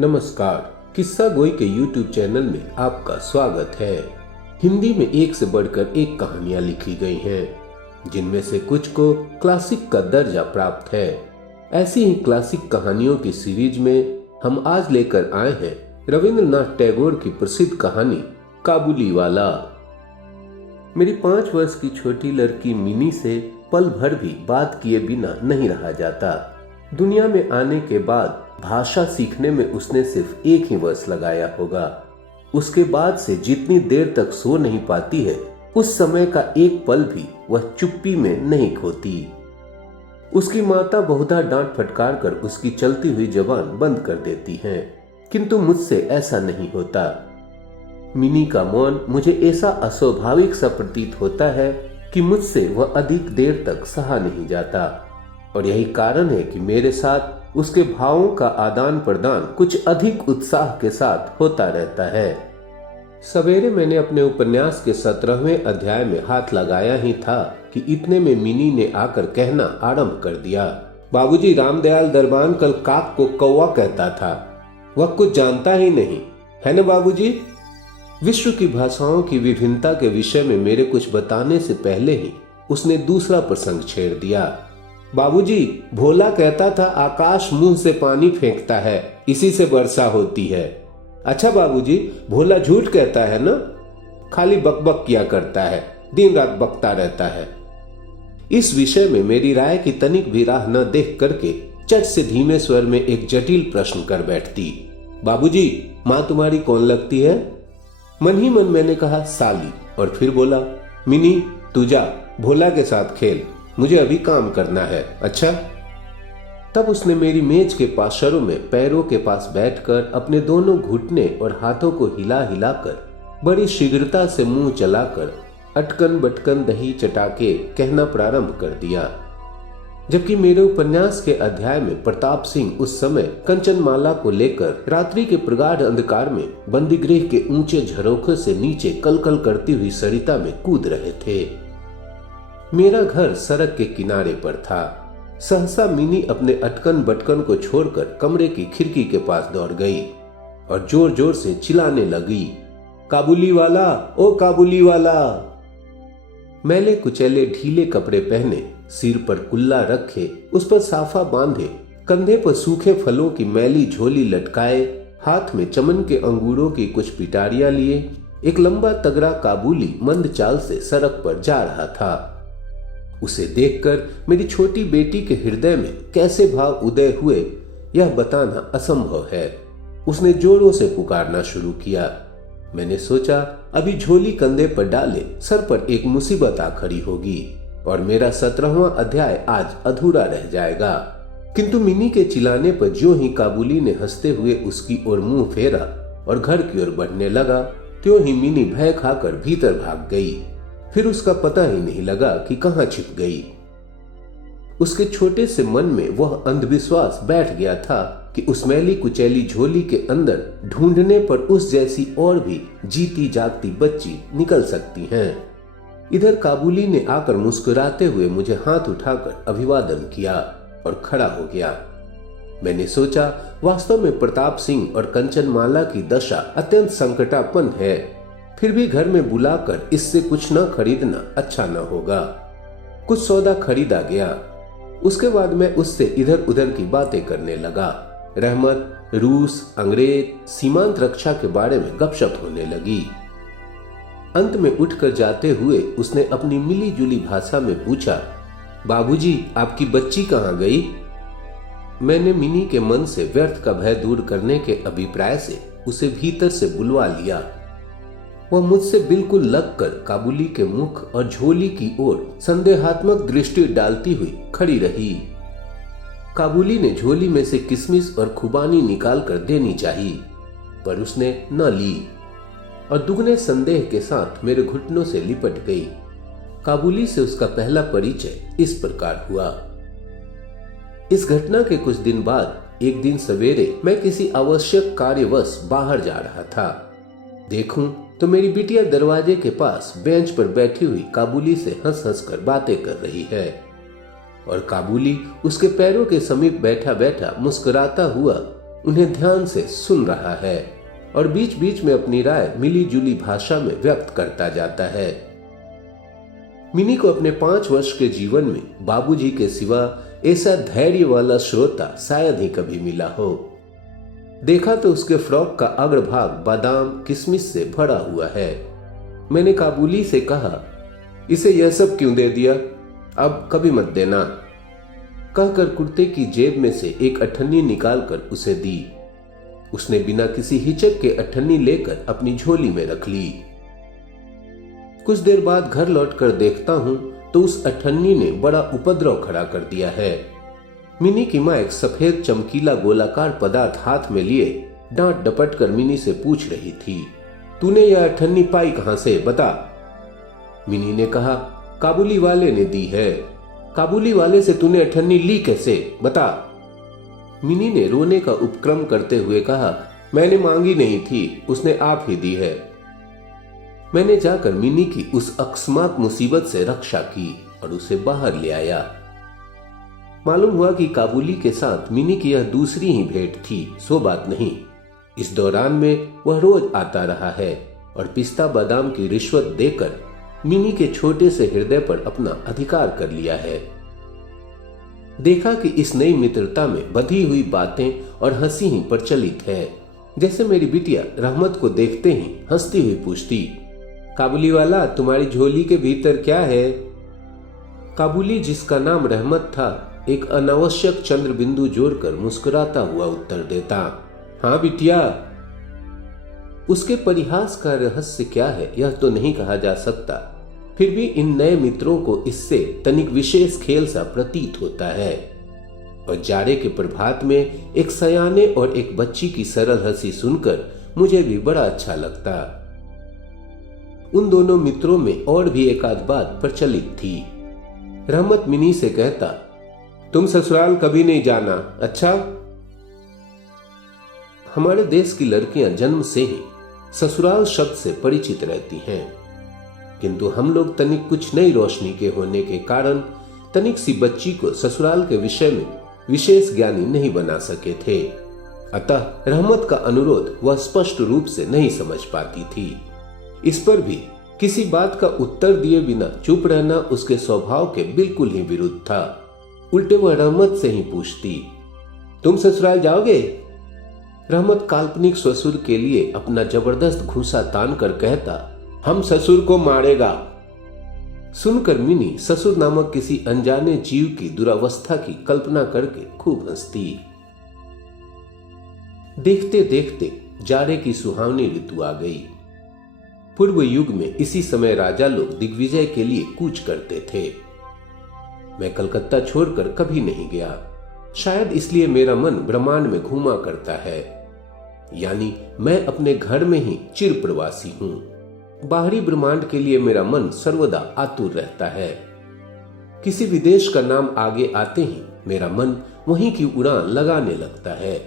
नमस्कार। किस्सा गोई के YouTube चैनल में आपका स्वागत है। हिंदी में एक से बढ़कर एक कहानियां लिखी गई हैं, जिनमें से कुछ को क्लासिक का दर्जा प्राप्त है। ऐसी ही क्लासिक कहानियों की सीरीज में हम आज लेकर आए हैं रविंद्रनाथ टैगोर की प्रसिद्ध कहानी काबुली वाला। मेरी 5 वर्ष की छोटी लड़की मिनी से पल भर भी बात किए बिना नहीं रहा जाता। दुनिया में आने के बाद भाषा सीखने में उसने सिर्फ 1 ही वर्ष लगाया होगा। उसके बाद से जितनी देर तक सो नहीं पाती है, उस समय का एक पल भी वह चुप्पी में नहीं खोती। उसकी माता बहुधा डांट फटकार कर उसकी चलती हुई जबान बंद कर देती हैं, किंतु मुझसे ऐसा नहीं होता। मिनी का मौन मुझे ऐसा अस्वाभाविक सा प्रतीत होता है कि मुझसे वह अधिक देर तक सहा नहीं जाता, और यही कारण है कि मेरे साथ उसके भावों का आदान प्रदान कुछ अधिक उत्साह के साथ होता रहता है। सवेरे मैंने अपने उपन्यास के 17वें अध्याय में हाथ लगाया ही था कि इतने में मिनी ने आकर कहना आरंभ कर दिया, बाबूजी, रामदयाल दरबान कल काक को कौवा कहता था। वह कुछ जानता ही नहीं है ना बाबूजी। विश्व की भाषाओं की विभिन्नता के विषय में मेरे कुछ बताने से पहले ही उसने दूसरा प्रसंग छेड़ दिया। बाबूजी, भोला कहता था आकाश मुंह से पानी फेंकता है, इसी से वर्षा होती है। अच्छा बाबूजी, भोला झूठ कहता है ना, खाली बकबक किया करता है, दिन रात बकता रहता है। इस विषय में मेरी राय की तनिक भी राह न देख करके चट से धीमे स्वर में एक जटिल प्रश्न कर बैठती, बाबूजी, माँ तुम्हारी कौन लगती है? मन ही मन मैंने कहा साली, और फिर बोला, मिनी तू जा भोला के साथ खेल, मुझे अभी काम करना है। अच्छा। तब उसने मेरी मेज के पाशरों में पैरों के पास बैठकर अपने दोनों घुटने और हाथों को हिला हिलाकर बड़ी शीघ्रता से मुंह चलाकर अटकन बटकन दही चटाके कहना प्रारंभ कर दिया। जबकि मेरे उपन्यास के अध्याय में प्रताप सिंह उस समय कंचनमाला को लेकर रात्रि के प्रगाढ़ अंधकार में बंदीगृह के ऊंचे झरोखे से नीचे कलकल करती हुई सरिता में कूद रहे थे। मेरा घर सड़क के किनारे पर था। सहसा मिनी अपने अटकन बटकन को छोड़कर कमरे की खिड़की के पास दौड़ गई और जोर जोर से चिल्लाने लगी, काबुली वाला, ओ काबुली वाला। मैले कुचैले ढीले कपड़े पहने, सिर पर कुल्ला रखे, उस पर साफा बांधे, कंधे पर सूखे फलों की मैली झोली लटकाए, हाथ में चमन के अंगूरों की कुछ पिटारियां लिए एक लंबा तगड़ा काबुली मंद चाल से सड़क पर जा रहा था। उसे देखकर मेरी छोटी बेटी के हृदय में कैसे भाव उदय हुए यह बताना असंभव है। उसने जोरों से पुकारना शुरू किया। मैंने सोचा अभी झोली कंधे पर डाले सर पर एक मुसीबत आ खड़ी होगी और मेरा 17वां अध्याय आज अधूरा रह जाएगा। किंतु मिनी के चिल्लाने पर ज्यों ही काबुली ने हंसते हुए उसकी ओर मुंह फेरा और घर की ओर बढ़ने लगा, त्यों ही मिनी भय खाकर भीतर भाग गई। फिर उसका पता ही नहीं लगा कि कहां छिप गई। उसके छोटे से मन में वह अंधविश्वास बैठ गया था कि उस मैली कुचैली झोली के अंदर ढूंढने पर उस जैसी और भी जीती जागती बच्ची निकल सकती हैं। इधर काबुली ने आकर मुस्कुराते हुए मुझे हाथ उठाकर अभिवादन किया और खड़ा हो गया। मैंने सोचा वास्तव में प्रताप सिंह और कंचनमाला की दशा अत्यंत संकटापन्न है, फिर भी घर में बुलाकर इससे कुछ न खरीदना अच्छा न होगा। कुछ सौदा खरीदा गया। उसके बाद मैं उससे इधर उधर की बातें करने लगा। रहमत, रूस, अंग्रेज, सीमांत रक्षा के बारे में गपशप होने लगी। अंत में उठकर जाते हुए उसने अपनी मिली जुली भाषा में पूछा, बाबूजी, आपकी बच्ची कहाँ गई? मैंने मिनी के मन से व्यर्थ का भय दूर करने के अभिप्राय से उसे भीतर से बुलवा लिया। वह मुझसे बिल्कुल लगकर काबुली के मुख और झोली की ओर संदेहात्मक दृष्टि डालती हुई खड़ी रही। काबुली ने झोली में से किशमिश और खुबानी निकाल कर देनी चाहिए, पर उसने न ली और दुगने संदेह के साथ मेरे घुटनों से लिपट गई। काबुली से उसका पहला परिचय इस प्रकार हुआ। इस घटना के कुछ दिन बाद एक दिन सवेरे मैं किसी आवश्यक कार्यवश बाहर जा रहा था। देखूं तो मेरी बिटिया दरवाजे के पास बेंच पर बैठी हुई काबुली से हंस हंस कर बातें कर रही है और काबुली उसके पैरों के समीप बैठा बैठा मुस्कुराता हुआ उन्हें ध्यान से सुन रहा है और बीच बीच में अपनी राय मिली जुली भाषा में व्यक्त करता जाता है। मिनी को अपने 5 वर्ष के जीवन में बाबूजी के सिवा ऐसा धैर्य वाला श्रोता शायद ही कभी मिला हो। देखा तो उसके फ्रॉक का अग्रभाग बादाम किशमिश से भरा हुआ है। मैंने काबुली से कहा, इसे यह सब क्यों दे दिया, अब कभी मत देना। कहकर कुर्ते की जेब में से एक अठन्नी निकालकर उसे दी। उसने बिना किसी हिचक के अठन्नी लेकर अपनी झोली में रख ली। कुछ देर बाद घर लौटकर देखता हूं तो उस अठन्नी ने बड़ा उपद्रव खड़ा कर दिया है। मिनी की मां एक सफेद चमकीला गोलाकार पदार्थ हाथ में लिए डांट डपट कर मिनी से पूछ रही थी, तूने यह अठन्नी पाई कहां से, बता। मिनी ने कहा, काबुली वाले ने दी है। काबुली वाले से तूने अठन्नी ली कैसे, बता। मिनी ने रोने का उपक्रम करते हुए कहा, मैंने मांगी नहीं थी, उसने आप ही दी है। मैंने जाकर मिनी की उस अकस्मात मुसीबत से रक्षा की और उसे बाहर ले आया। मालूम हुआ कि काबुली के साथ मिनी की यह दूसरी ही भेंट थी, सो बात नहीं। इस दौरान में वह रोज आता रहा है और पिस्ता बादाम की रिश्वत देकर मिनी के छोटे से हृदय पर अपना अधिकार कर लिया है। देखा कि इस नई मित्रता में बधी हुई बातें और हंसी ही प्रचलित है। जैसे मेरी बिटिया रहमत को देखते ही हंसती हुई पूछती, काबुली वाला तुम्हारी झोली के भीतर क्या है। काबुली, जिसका नाम रहमत था, एक अनावश्यक चंद्र बिंदु जोड़कर मुस्कुराता हुआ उत्तर देता, हाँ बिटिया। उसके परिहास का रहस्य क्या है यह तो नहीं कहा जा सकता, फिर भी इन नए मित्रों को इससे तनिक विशेष खेल सा प्रतीत होता है। और जाड़े के प्रभात में एक सयाने और एक बच्ची की सरल हंसी सुनकर मुझे भी बड़ा अच्छा लगता। उन दोनों मित्रों में और भी एक आध बात प्रचलित थी। रहमत मिनी से कहता, तुम ससुराल कभी नहीं जाना, अच्छा। हमारे देश की लड़कियां जन्म से ही ससुराल शब्द से परिचित रहती हैं, किंतु हम लोग तनिक कुछ नई रोशनी के होने के कारण तनिक सी बच्ची को ससुराल के विषय में विशेष ज्ञानी नहीं बना सके थे। अतः रहमत का अनुरोध वह स्पष्ट रूप से नहीं समझ पाती थी। इस पर भी किसी बात का उत्तर दिए बिना चुप रहना उसके स्वभाव के बिल्कुल ही विरुद्ध था। उल्टे वह रहमत से ही पूछती, तुम ससुराल जाओगे। रहमत काल्पनिक ससुर के लिए अपना जबरदस्त घूंसा तान कर कहता, हम ससुर को मारेगा। सुनकर मिनी ससुर नामक किसी अनजाने जीव की दुरावस्था की कल्पना करके खूब हंसती। देखते देखते जाड़े की सुहावनी ऋतु आ गई। पूर्व युग में इसी समय राजा लोग दिग्विजय के लिए कूच करते थे। मैं कलकत्ता छोड़कर कभी नहीं गया, शायद इसलिए मेरा मन ब्रह्मांड में घूमा करता है, यानी मैं अपने घर में ही चिर प्रवासी हूं। बाहरी ब्रह्मांड के लिए मेरा मन सर्वदा आतुर रहता है। किसी विदेश का नाम आगे आते ही मेरा मन वहीं की उड़ान लगाने लगता है।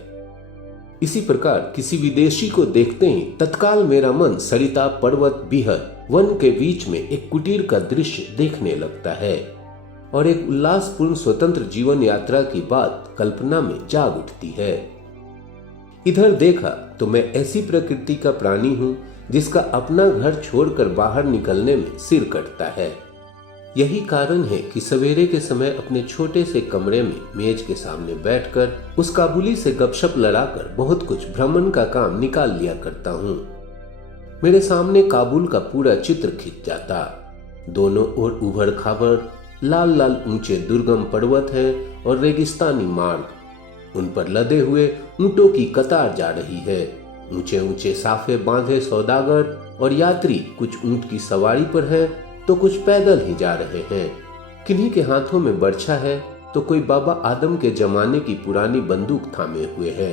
इसी प्रकार किसी विदेशी को देखते ही तत्काल मेरा मन सरिता पर्वत बिहर वन के बीच में एक कुटीर का दृश्य देखने लगता है और एक उल्लासपूर्ण स्वतंत्र जीवन यात्रा की बात कल्पना में जाग उठती है। इधर देखा तो मैं ऐसी प्रकृति का प्राणी हूं जिसका अपना घर छोड़कर बाहर निकलने में सिर कटता है। यही कारण है कि सवेरे के समय अपने छोटे से कमरे में मेज के सामने बैठकर उस काबुली से गपशप लड़ाकर बहुत कुछ भ्रमण का काम निकाल लिया करता हूँ। मेरे सामने काबुल का पूरा चित्र खिंच जाता। दोनों ओर उभड़ खाबड़ लाल लाल ऊंचे दुर्गम पर्वत है और रेगिस्तानी मार्ग। उन पर लदे हुए ऊंटों की कतार जा रही है। ऊंचे ऊंचे साफे बांधे सौदागर और यात्री कुछ ऊंट की सवारी पर है तो कुछ पैदल ही जा रहे हैं। किन्हीं के हाथों में बर्छा है तो कोई बाबा आदम के जमाने की पुरानी बंदूक थामे हुए है।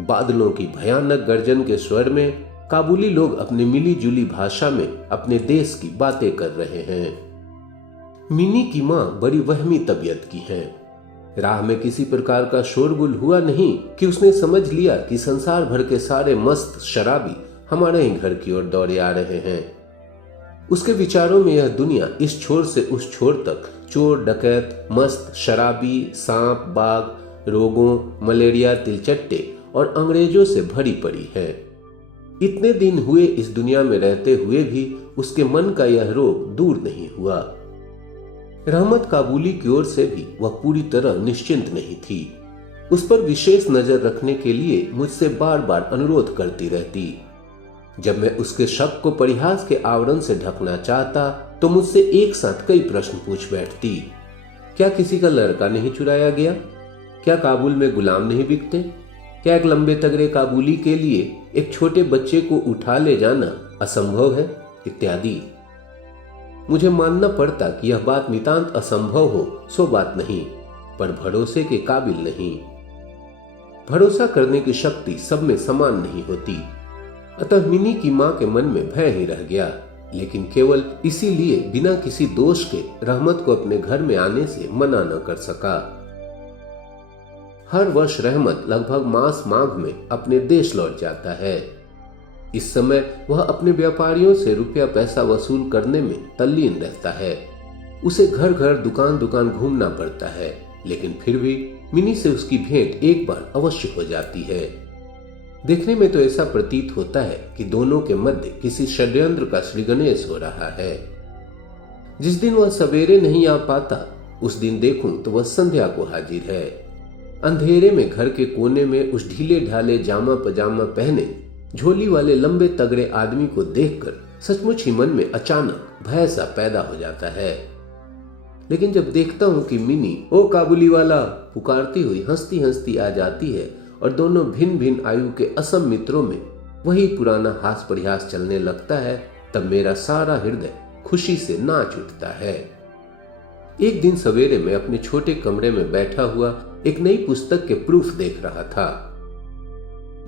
बादलों की भयानक गर्जन के स्वर में काबुली लोग अपनी मिली जुली भाषा में अपने देश की बातें कर रहे हैं। मिनी की मां बड़ी वहमी तबीयत की है। राह में किसी प्रकार का शोरगुल हुआ नहीं कि उसने समझ लिया कि संसार भर के सारे मस्त शराबी हमारे ही घर की ओर दौड़े आ रहे हैं। उसके विचारों में यह दुनिया इस छोर से उस छोर तक चोर डकैत मस्त शराबी सांप बाघ रोगों मलेरिया तिलचट्टे और अंग्रेजों से भरी पड़ी है। इतने दिन हुए इस दुनिया में रहते हुए भी उसके मन का यह रोग दूर नहीं हुआ। रहमत काबुली की ओर से भी वह पूरी तरह निश्चिंत नहीं थी। उस पर विशेष नजर रखने के लिए मुझसे बार बार अनुरोध करती रहती। जब मैं उसके शक को परिहास के आवरण से ढकना चाहता तो मुझसे एक साथ कई प्रश्न पूछ बैठती। क्या किसी का लड़का नहीं चुराया गया? क्या काबुल में गुलाम नहीं बिकते? क्या एक लंबे तगड़े काबुली के लिए एक छोटे बच्चे को उठा ले जाना असंभव है? इत्यादि। मुझे मानना पड़ता कि यह बात नितांत असंभव हो सो बात नहीं, पर भरोसे के काबिल नहीं। भरोसा करने की शक्ति सब में समान नहीं होती। अतः मिनी की मां के मन में भय ही रह गया, लेकिन केवल इसीलिए बिना किसी दोष के रहमत को अपने घर में आने से मना न कर सका। हर वर्ष रहमत लगभग मास माघ में अपने देश लौट जाता है। इस समय वह अपने व्यापारियों से रुपया पैसा वसूल करने में तल्लीन रहता है। उसे घर घर दुकान दुकान घूमना पड़ता है, लेकिन फिर भी मिनी से उसकी भेंट एक बार अवश्य हो जाती है। देखने में तो ऐसा प्रतीत होता है कि दोनों के मध्य किसी षड्यंत्र का श्रीगणेश हो रहा है। जिस दिन वह सवेरे नहीं आ पाता, उस दिन देखूं तो वह संध्या को हाजिर है। अंधेरे में घर के कोने में उस ढीले ढाले जामा पजामा पहने झोली वाले लंबे तगड़े आदमी को देखकर सचमुच ही मन में अचानक भय सा पैदा हो जाता है। लेकिन जब देखता हूं कि मिनी ओ काबुली वाला पुकारती हुई हंसती हंसती आ जाती है और दोनों भिन्न भिन्न आयु के असम मित्रों में वही पुराना हास परिहास चलने लगता है, तब मेरा सारा हृदय खुशी से नाच उठता है। एक दिन सवेरे मैं अपने छोटे कमरे में बैठा हुआ एक नई पुस्तक के प्रूफ देख रहा था।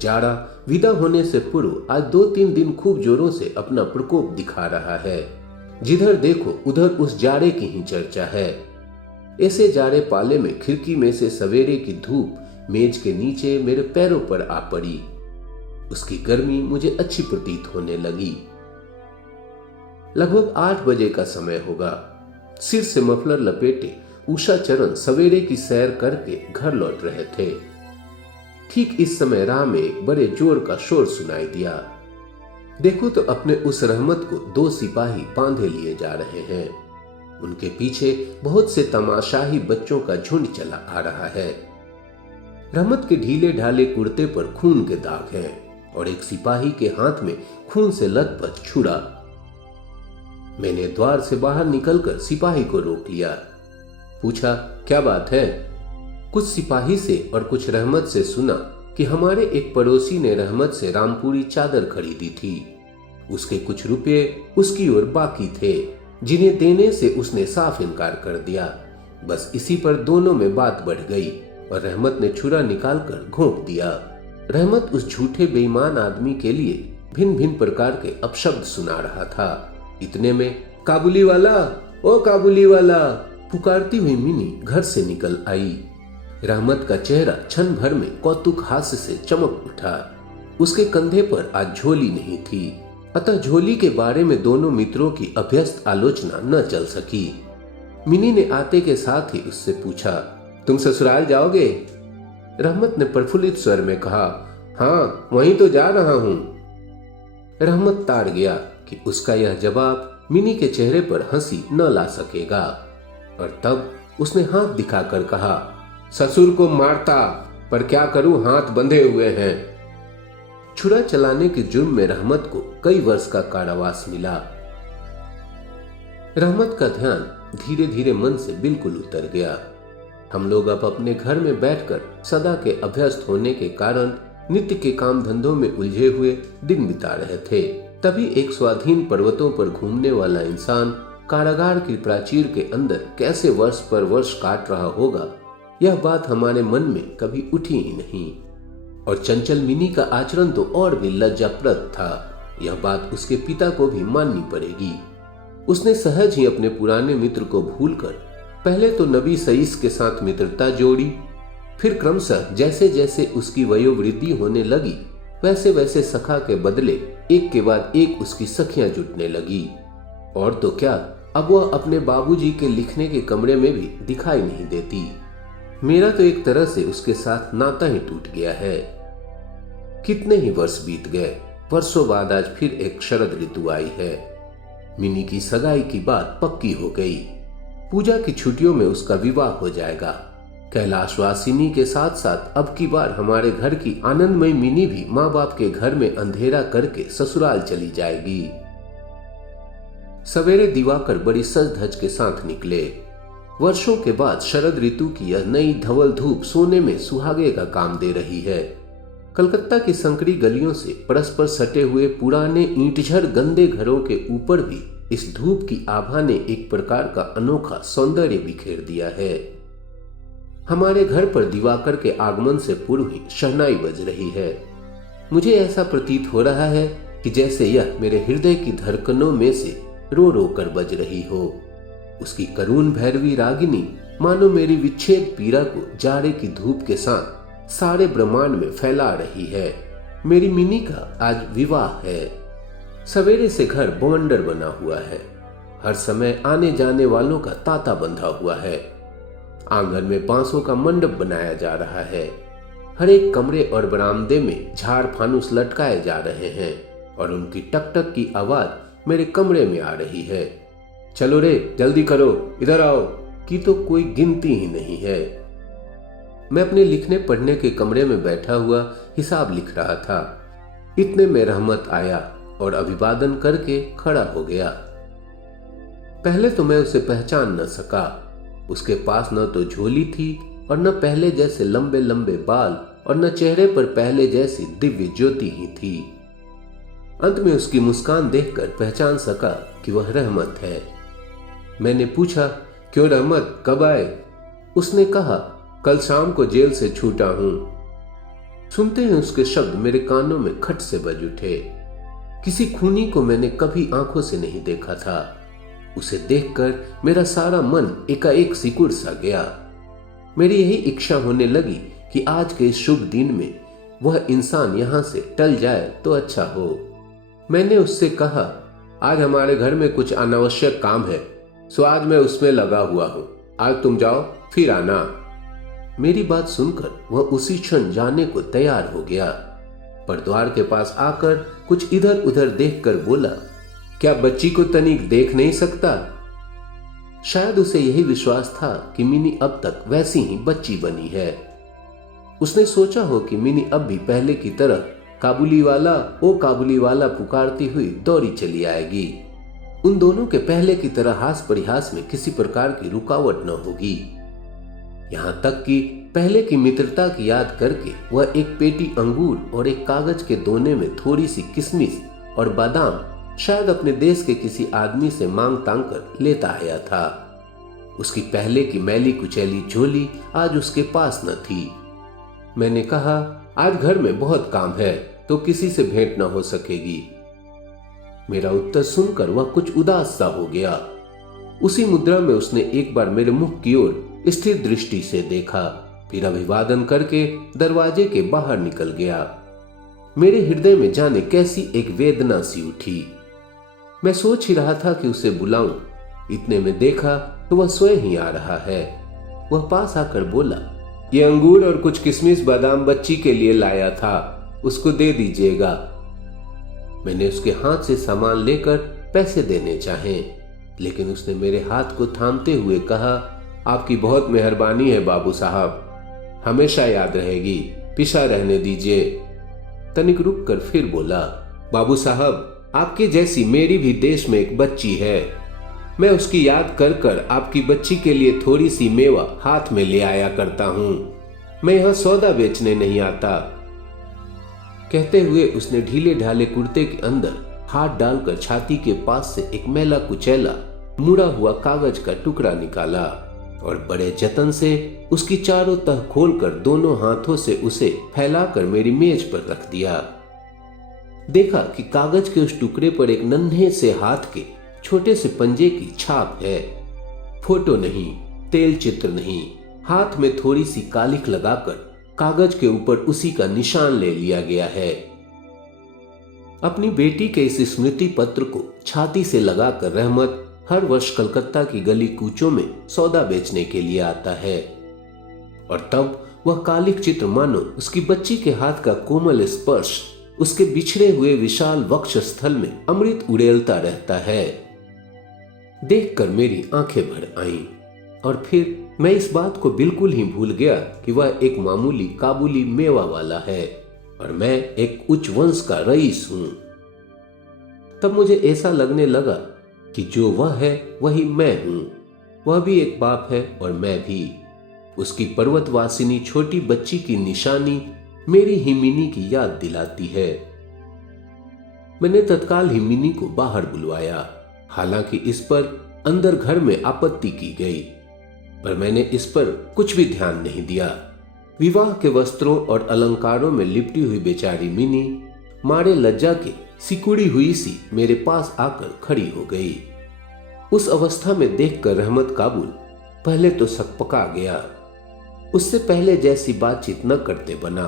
जाड़ा विदा होने से पूर्व आज 2-3 दिन खूब जोरों से अपना प्रकोप दिखा रहा है। जिधर देखो उधर उस जाड़े की ही चर्चा है। ऐसे जाड़े पाले में खिड़की में से सवेरे की धूप मेज के नीचे मेरे पैरों पर आ पड़ी। उसकी गर्मी मुझे अच्छी प्रतीत होने लगी। लगभग 8 बजे का समय होगा। सिर से मफलर लपेटे उषा चरण सवेरे की सैर करके घर लौट रहे थे। ठीक इस समय राह में एक बड़े जोर का शोर सुनाई दिया। देखो तो अपने उस रहमत को 2 सिपाही बांधे लिए जा रहे हैं। उनके पीछे बहुत से तमाशाही बच्चों का झुंड चला आ रहा है। रहमत के ढीले ढाले कुर्ते पर खून के दाग हैं और एक सिपाही के हाथ में खून से लथपथ छुरा। मैंने द्वार से बाहर निकलकर सिपाही को रोक लिया। पूछा, क्या बात है? कुछ सिपाही से और कुछ रहमत से सुना कि हमारे एक पड़ोसी ने रहमत से रामपुरी चादर खरीदी थी। उसके कुछ रुपए उसकी ओर बाकी थे, जिन्हें देने से उसने साफ इनकार कर दिया। बस इसी पर दोनों में बात बढ़ गई और रहमत ने छुरा निकालकर घोंप दिया। रहमत उस झूठे बेईमान आदमी के लिए भिन्न भिन्न प्रकार के अपशब्द सुना रहा था। इतने में काबुली वाला, ओ काबुली वाला पुकारती हुई मिनी घर से निकल आई। रहमत का चेहरा क्षण भर में कौतुक हास्य से चमक उठा। उसके कंधे पर आज झोली नहीं थी, अतः झोली के बारे में दोनों मित्रों की अभ्यस्त आलोचना न चल सकी। मिनी ने आते के साथ ही उससे पूछा, तुम ससुराल जाओगे? रहमत ने प्रफुल्लित स्वर में कहा, हाँ वहीं तो जा रहा हूं। रहमत ताड़ गया कि उसका यह जवाब मिनी के चेहरे पर हंसी न ला सकेगा, और तब उसने हाथ दिखाकर कहा, ससुर को मारता, पर क्या करूं, हाथ बंधे हुए हैं। छुरा चलाने के जुर्म में रहमत को कई वर्ष का कारावास मिला। रहमत का ध्यान धीरे धीरे मन से बिल्कुल उतर गया। हम लोग अब अपने घर में बैठकर सदा के अभ्यस्त होने के कारण नित्य के काम धंधों में उलझे हुए दिन बिता रहे थे। तभी एक स्वाधीन पर्वतों पर घूमने वाला इंसान कारागार की प्राचीर के अंदर कैसे वर्ष पर वर्ष काट रहा होगा, यह बात हमारे मन में कभी उठी ही नहीं। और चंचल मिनी का आचरण तो और भी लज्जाप्रद था। यह बात उसके पिता को भी माननी पड़ेगी। उसने सहज ही अपने पुराने मित्र को भूलकर पहले तो नबी सईस के साथ मित्रता जोड़ी, फिर क्रमशः जैसे जैसे उसकी वयोवृद्धि होने लगी वैसे वैसे सखा के बदले एक के बाद एक उसकी सखियां जुटने लगी। और तो क्या, अब वह अपने बाबूजी के लिखने के कमरे में भी दिखाई नहीं देती। मेरा तो एक तरह से उसके साथ नाता ही टूट गया है। कितने ही वर्ष बीत गए, वर्षों बाद आज फिर एक शरद ऋतु आई है। मिनी की सगाई की बात पक्की हो गई। पूजा की छुट्टियों में उसका विवाह हो जाएगा। कैलाशवासिनी के साथ साथ अब की बार हमारे घर की आनंदमयी मिनी भी माँ बाप के घर में अंधेरा करके ससुराल चली जाएगी। सवेरे दिवाकर बड़ी सज धज के साथ निकले। वर्षों के बाद शरद ऋतु की यह नई धवल धूप सोने में सुहागे का काम दे रही है। कलकत्ता की संकरी गलियों से परस्पर सटे हुए पुराने ईंटझर गंदे घरों के ऊपर भी इस धूप की आभा ने एक प्रकार का अनोखा सौंदर्य बिखेर दिया है। हमारे घर पर दिवाकर के आगमन से पूर्व ही शहनाई बज रही है। मुझे ऐसा प्रतीत हो रहा है कि जैसे यह मेरे हृदय की धड़कनों में से रो रो कर बज रही हो। उसकी करुण भैरवी रागिनी मानो मेरी विच्छेद पीड़ा को जाड़े की धूप के साथ सारे ब्रह्मांड में फैला रही है। मेरी मिनी का आज विवाह है। सवेरे से घर बवंडर बना हुआ है। हर समय आने जाने वालों का तांता बंधा हुआ है। आंगन में बांसों का मंडप बनाया जा रहा है। हर एक कमरे और बरामदे में झाड़ फानुस लटकाए जा रहे हैं और उनकी टक टक की आवाज मेरे कमरे में आ रही है। चलो रे, जल्दी करो, इधर आओ की तो कोई गिनती ही नहीं है। मैं अपने लिखने पढ़ने के कमरे में बैठा हुआ हिसाब लिख रहा था। इतने में रहमत आया और अभिवादन करके खड़ा हो गया। पहले तो मैं उसे पहचान न सका। उसके पास न तो झोली थी और न पहले जैसे लंबे लंबे बाल और न चेहरे पर पहले जैसी दिव्य ज्योति ही थी। अंत में उसकी मुस्कान देखकर पहचान सका कि वह रहमत है। मैंने पूछा, क्यों रहमत, कब आए? उसने कहा, कल शाम को जेल से छूटा हूं। सुनते ही उसके शब्द मेरे कानों में खट से बज उठे। किसी खूनी को मैंने कभी आंखों से नहीं देखा था। उसे देखकर मेरा सारा मन एकाएक सिकुड़ सा गया। मेरी यही इच्छा होने लगी कि आज के इस शुभ दिन में वह इंसान यहां से टल जाए तो अच्छा हो। मैंने उससे कहा, आज हमारे घर में कुछ अनावश्यक काम है, सो आज मैं उसमें लगा हुआ हूं। आज तुम जाओ, फिर आना। मेरी बात सुनकर वह उसी क्षण जाने को तैयार हो गया, पर द्वार के पास आकर कुछ इधर उधर देखकर बोला, क्या बच्ची को तनिक देख नहीं सकता? शायद उसे यही विश्वास था कि मिनी अब तक वैसी ही बच्ची बनी है। उसने सोचा हो कि मिनी अब भी पहले की तरह काबुली वाला ओ काबुली वाला पुकारती हुई दौड़ी चली आएगी। उन दोनों के पहले की तरह हास परिहास में किसी प्रकार की रुकावट न होगी। यहां तक कि पहले की मित्रता की याद करके वह एक पेटी अंगूर और एक कागज के दोने में थोड़ी सी किशमिश और बादाम शायद अपने देश के किसी आदमी से मांग तांग कर लेता आया था। उसकी पहले की मैली कुचैली झोली आज उसके पास न थी। मैंने कहा, आज घर में बहुत काम है तो किसी से भेंट न हो सकेगी। मेरा उत्तर सुनकर वह कुछ उदास सा हो गया। उसी मुद्रा में उसने एक बार मेरे मुख की ओर स्थिर दृष्टि से देखा, फिर अभिवादन करके दरवाजे के बाहर निकल गया। मेरे हृदय में जाने कैसी एक वेदना सी उठी। मैं सोच ही रहा था कि उसे बुलाऊं, इतने में देखा तो वह स्वयं ही आ रहा है। वह पास आकर बोला, ये अंगूर और कुछ किशमिश बादाम बच्ची के लिए लाया था, उसको दे दीजिएगा। मैंने उसके हाथ से सामान लेकर पैसे देने चाहे, लेकिन उसने मेरे हाथ को थामते हुए कहा, आपकी बहुत मेहरबानी है बाबू साहब, हमेशा याद रहेगी, पिछा रहने दीजिए। तनिक रुक कर फिर बोला, बाबू साहब, आपके जैसी मेरी भी देश में एक बच्ची है। मैं उसकी याद कर कर आपकी बच्ची के लिए थोड़ी सी मेवा हाथ में ले आया करता हूं। मैं यहां सौदा बेचने नहीं आता। कहते हुए उसने ढीले ढाले कुर्ते के अंदर हाथ डालकर छाती के पास से एक मैला कुचैला मुड़ा हुआ कागज का टुकड़ा निकाला और बड़े जतन से उसकी चारों तह खोलकर दोनों हाथों से उसे फैलाकर मेरी मेज पर रख दिया। देखा कि कागज के उस टुकड़े पर एक नन्हे से हाथ के छोटे से पंजे की छाप है। फोटो नहीं, तेल चित्र नहीं, हाथ में थोड़ी सी कालिख लगाकर कागज के ऊपर उसी का निशान ले लिया गया है। अपनी बेटी के इस स्मृति पत्र को छाती से लगाकर रहमत हर वर्ष कलकत्ता की गली कूचों में सौदा बेचने के लिए आता है और तब वह कालिक चित्र मानो उसकी बच्ची के हाथ का कोमल स्पर्श उसके बिछड़े हुए विशाल वक्ष स्थल में अमृत उड़ेलता रहता है। देखकर मेरी आंखें भर आईं और फिर मैं इस बात को बिल्कुल ही भूल गया कि वह एक मामूली काबुली मेवा वाला है और मैं एक उच्च वंश का रईस हूं। तब मुझे ऐसा लगने लगा कि जो वह है वही मैं हूं। वह भी एक बाप है और मैं भी। उसकी पर्वतवासिनी छोटी बच्ची की निशानी मेरी हिमिनी की याद दिलाती है। मैंने तत्काल हिमिनी को बाहर बुलवाया। हालांकि इस पर अंदर घर में आपत्ति की गई, पर मैंने इस पर कुछ भी ध्यान नहीं दिया। विवाह के वस्त्रों और अलंकारों में लिपटी हुई बेचारी मिनी मारे लज्जा के सिकुड़ी हुई सी मेरे पास आकर खड़ी हो गई। उस अवस्था में देखकर रहमत काबुल पहले तो सकपका गया। उससे पहले जैसी बातचीत न करते बना।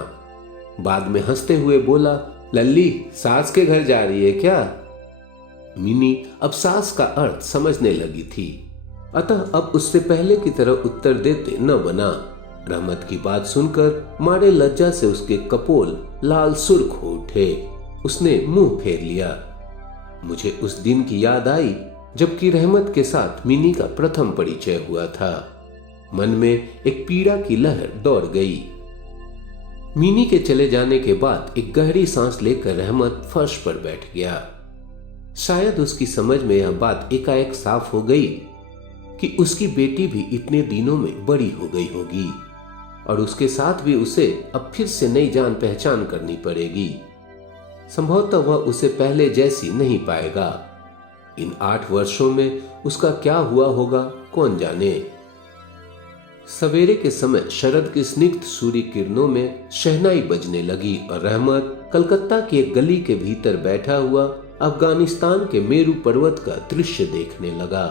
बाद में हंसते हुए बोला, लल्ली सास के घर जा रही है क्या? मिनी अब सास का अर्थ समझने लगी थी, अतः अब उससे पहले की तरह उत्तर देते न बना। रहमत की बात सुनकर मारे लज्जा से उसके कपोल लाल सुर्ख हो उठे। उसने मुंह फेर लिया। मुझे उस दिन की याद आई जबकि रहमत के साथ मिनी का प्रथम परिचय हुआ था। मन में एक पीड़ा की लहर दौड़ गई। मिनी के चले जाने के बाद एक गहरी सांस लेकर रहमत फर्श पर बैठ गया। शायद उसकी समझ में यह बात एकाएक साफ हो गई कि उसकी बेटी भी इतने दिनों में बड़ी हो गई होगी और उसके साथ भी उसे अब फिर से नई जान पहचान करनी पड़ेगी। संभवतः वह उसे पहले जैसी नहीं पाएगा। इन 8 वर्षों में उसका क्या हुआ होगा कौन जाने। सवेरे के समय शरद की स्निग्ध सूर्य किरणों में शहनाई बजने लगी और रहमत कलकत्ता की एक गली के भीतर बैठा हुआ अफगानिस्तान के मेरू पर्वत का दृश्य देखने लगा।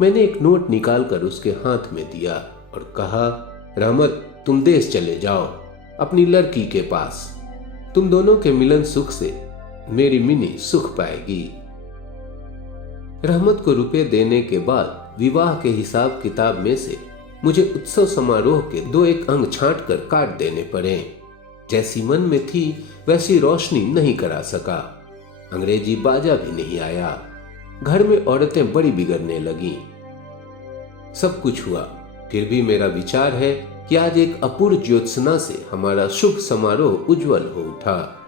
मैंने एक नोट निकालकर उसके हाथ में दिया और कहा, रहमत तुम देश चले जाओ अपनी लड़की के पास। तुम दोनों के मिलन सुख से मेरी मिनी सुख पाएगी। रहमत को रुपए देने के बाद विवाह के हिसाब किताब में से मुझे उत्सव समारोह के 2-1 अंग छांट कर काट देने पड़े। जैसी मन में थी वैसी रोशनी नहीं करा सका। अंग्रेजी बाजा भी नहीं आया। घर में औरतें बड़ी बिगड़ने लगीं। सब कुछ हुआ, फिर भी मेरा विचार है कि आज एक अपूर्व ज्योत्सना से हमारा शुभ समारोह उज्जवल हो उठा।